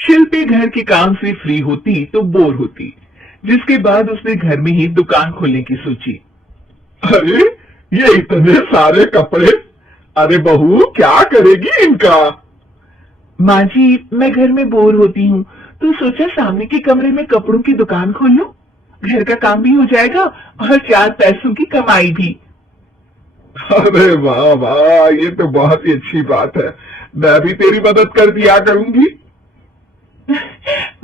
शिल्पी घर के काम से फ्री होती तो बोर होती, जिसके बाद उसने घर में ही दुकान खोलने की सोची। अरे ये इतने सारे कपड़े, अरे बहू क्या करेगी इनका? माँ जी, मैं घर में बोर होती हूँ तो सोचा सामने के कमरे में कपड़ों की दुकान खोल लूं। घर का काम भी हो जाएगा और 4 पैसों की कमाई भी। अरे वाह वाह, ये तो बहुत ही अच्छी बात है। मैं भी तेरी मदद कर दिया करूंगी।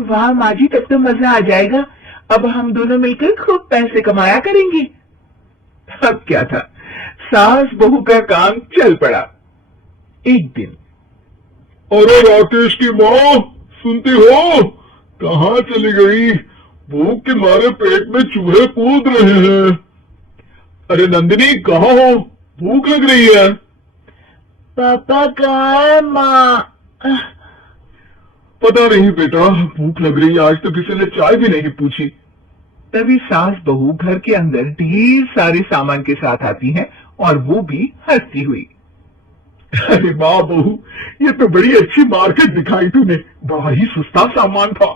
वाह माँ जी, तब तो मजा आ जाएगा। अब हम दोनों मिलकर खूब पैसे कमाया करेंगे। अब क्या था, सास बहू का काम चल पड़ा। एक दिन, अरे राकेश की माँ, सुनती हो? कहाँ चली गई? भूख के मारे पेट में चूहे कूद रहे हैं। अरे नंदिनी, कहाँ हो? भूख लग रही है। पापा कहाँ है माँ? पता नहीं बेटा, भूख लग रही है। आज तो किसी ने चाय भी नहीं पूछी। तभी सास बहू घर के अंदर ढेर सारे सामान के साथ आती हैं और वो भी हंसती हुई। अरे माँ बहू, ये तो बड़ी अच्छी मार्केट दिखाई तूने। बड़ा ही सस्ता सामान था।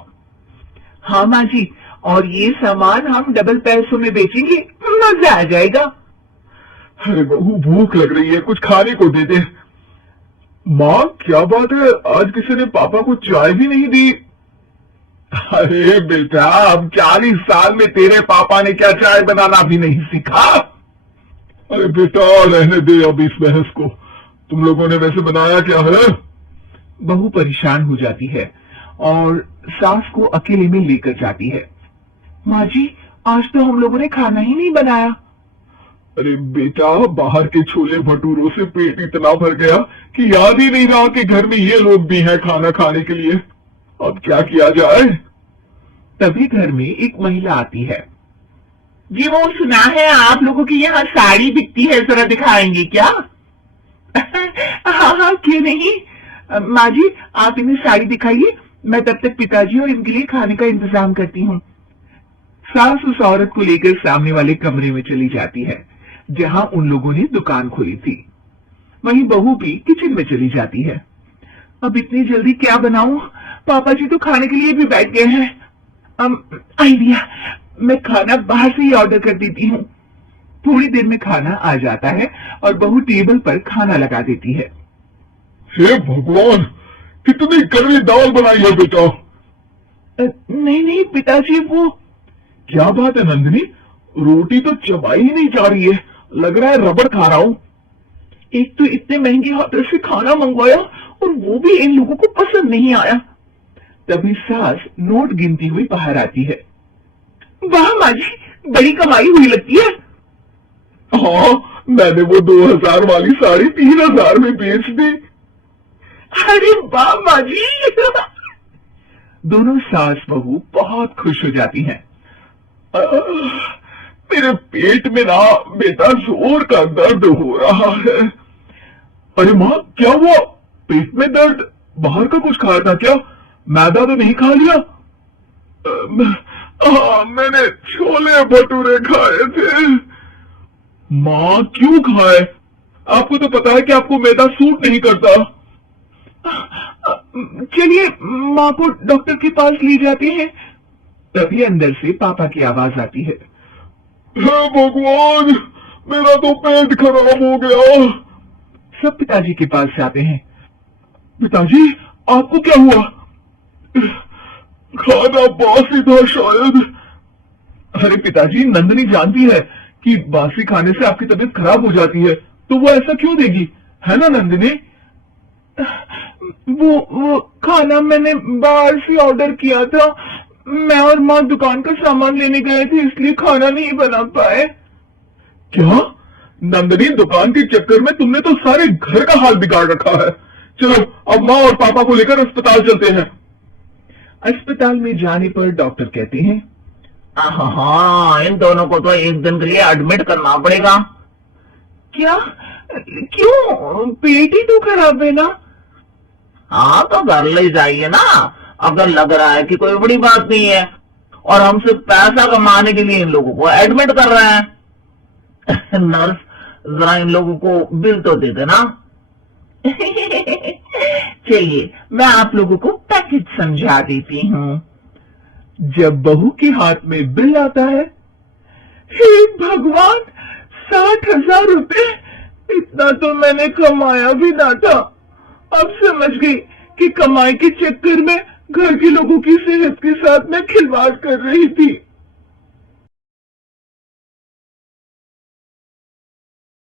हाँ माँ जी, और ये सामान हम डबल पैसों में बेचेंगे, मजा आ जाएगा। अरे बहू, भूख लग रही है, कुछ खाने को दे दे। माँ क्या बात है, आज किसी ने पापा को चाय भी नहीं दी? अरे बेटा, अब 40 साल में तेरे पापा ने क्या चाय बनाना भी नहीं सीखा? अरे बेटा रहने दे अब इस बहस को। तुम लोगों ने वैसे बनाया क्या है? बहू परेशान हो जाती है और सास को अकेले में लेकर जाती है। माँ जी, आज तो हम लोगों ने खाना ही नहीं बनाया। अरे बेटा, बाहर के छोले भटूरों से पेट इतना भर गया कि याद ही नहीं रहा कि घर में ये लोग भी हैं खाना खाने के लिए। अब क्या किया जाए? तभी घर में एक महिला आती है। जी, वो सुना है आप लोगों की यहाँ साड़ी बिकती है, जरा दिखाएंगे क्या? हाँ हाँ, क्यों नहीं। माँ जी, आप इन्हें साड़ी दिखाइए, मैं तब तक पिताजी और इनके लिए खाने का इंतजाम करती हूँ। सास उस औरत को लेकर सामने वाले कमरे में चली जाती है जहाँ उन लोगों ने दुकान खोली थी। वहीं बहू भी किचन में चली जाती है। अब इतनी जल्दी क्या बनाऊं? पापा जी तो खाने के लिए भी बैठ गए हैं। आइडिया, मैं खाना बाहर से ही ऑर्डर कर देती हूँ। थोड़ी देर में खाना आ जाता है और बहू टेबल पर खाना लगा देती है। हे भगवान, कितनी कड़वी दाल बनाई है बेटा। नहीं नहीं पिताजी, वो क्या बात है नंदिनी, रोटी तो चबाई ही नहीं जा रही है, लग रहा है रबड़ खा रहा हूँ। एक तो इतने महंगे होटल से खाना मंगवाया और वो भी इन लोगों को पसंद नहीं आया। तभी सास नोट गिनती हुई बाहर आती है। वाह माँ जी, बड़ी कमाई हुई लगती है। हाँ, मैंने वो 2000 वाली साड़ी 3000 में बेच दी। अरे वाह माँ जी। दोनों सास बहू बहुत खुश हो जाती हैं। मेरे पेट में ना बेटा जोर का दर्द हो रहा है। अरे माँ, क्या हुआ? पेट में दर्द? बाहर का कुछ खाया था क्या? मैदा तो नहीं खा लिया? मैंने छोले भटूरे खाए थे। माँ क्यों खाए? आपको तो पता है कि आपको मैदा सूट नहीं करता। चलिए माँ को डॉक्टर के पास ले जाते हैं। तभी अंदर से पापा की आवाज आती है। हे भगवान, मेरा तो पेट खराब हो गया। सब पिताजी के पास जाते हैं। पिताजी, आपको क्या हुआ? खाना बासी था शायद। अरे पिताजी, नंदिनी जानती है कि बासी खाने से आपकी तबीयत खराब हो जाती है, तो वो ऐसा क्यों देगी, है ना नंदिनी? वो खाना मैंने बाहर से ऑर्डर किया था। मैं और माँ दुकान का सामान लेने गए थे, इसलिए खाना नहीं बना पाए। क्या नंदिनी, दुकान के चक्कर में तुमने तो सारे घर का हाल बिगाड़ रखा है। चलो अब माँ और पापा को लेकर अस्पताल चलते हैं। अस्पताल में जाने पर डॉक्टर कहते हैं, हाँ, इन दोनों को तो एक दिन के लिए एडमिट करना पड़ेगा। क्या? क्यों? पेट ही तो खराब है ना। हाँ, तो घर ले जाइए ना, अगर लग रहा है कि कोई बड़ी बात नहीं है और हम सिर्फ पैसा कमाने के लिए इन लोगों को एडमिट कर रहे हैं। नर्स, जरा इन लोगों को बिल तो दे देना। चलिए, मैं आप लोगों को पैकेट पैकेज समझा देती हूँ। जब बहू के हाथ में बिल आता है, हे भगवान, 60,000 रुपए, इतना तो मैंने कमाया भी ना था। अब समझ गई कि कमाई के चक्कर में घर के लोगों की सेहत के साथ मैं खिलवाड़ कर रही थी।